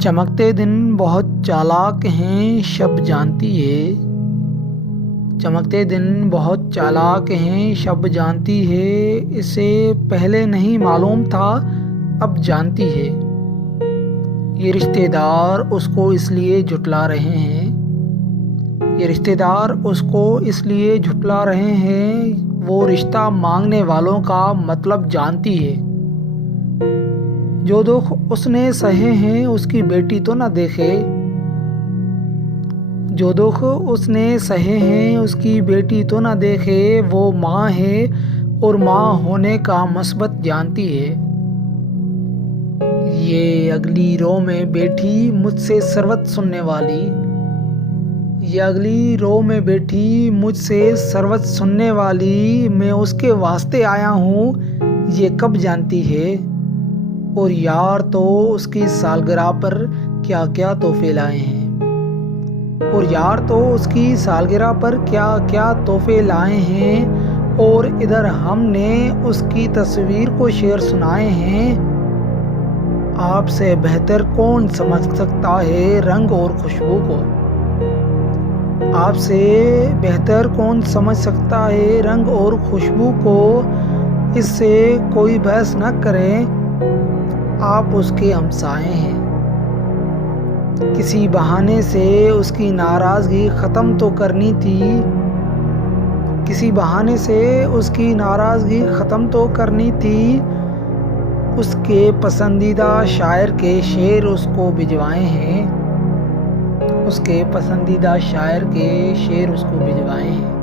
चमकते दिन बहुत चालाक हैं शब जानती है। चमकते दिन बहुत चालाक हैं शब जानती है। इसे पहले नहीं मालूम था अब जानती है। ये रिश्तेदार उसको इसलिए झुठला रहे हैं। ये रिश्तेदार उसको इसलिए झुठला रहे हैं। वो रिश्ता मांगने वालों का मतलब जानती है। जो दुख उसने सहे हैं उसकी बेटी तो ना देखे। जो दुख उसने सहे हैं उसकी बेटी तो ना देखे। वो माँ है और माँ होने का मसबत जानती है। ये अगली रो में बैठी मुझसे सरवत सुनने वाली। ये अगली रो में बैठी मुझसे सरवत सुनने वाली। मैं उसके वास्ते आया हूँ ये कब जानती है। और यार तो उसकी सालगिरह पर क्या क्या तोहफे लाए हैं। और यार तो उसकी सालगिरह पर क्या क्या तोहफे लाए हैं। और इधर हमने उसकी तस्वीर को शेर सुनाए हैं। आपसे बेहतर कौन समझ सकता है रंग और खुशबू को। आपसे बेहतर कौन समझ सकता है रंग और खुशबू को। इससे कोई बहस न करे आप उसके हमसाए हैं। किसी बहाने से उसकी नाराज़गी ख़त्म तो करनी थी। किसी बहाने से उसकी नाराज़गी ख़त्म तो करनी थी। उसके पसंदीदा शायर के शेर उसको भिजवाए हैं। उसके पसंदीदा शायर के शेर उसको भिजवाए हैं।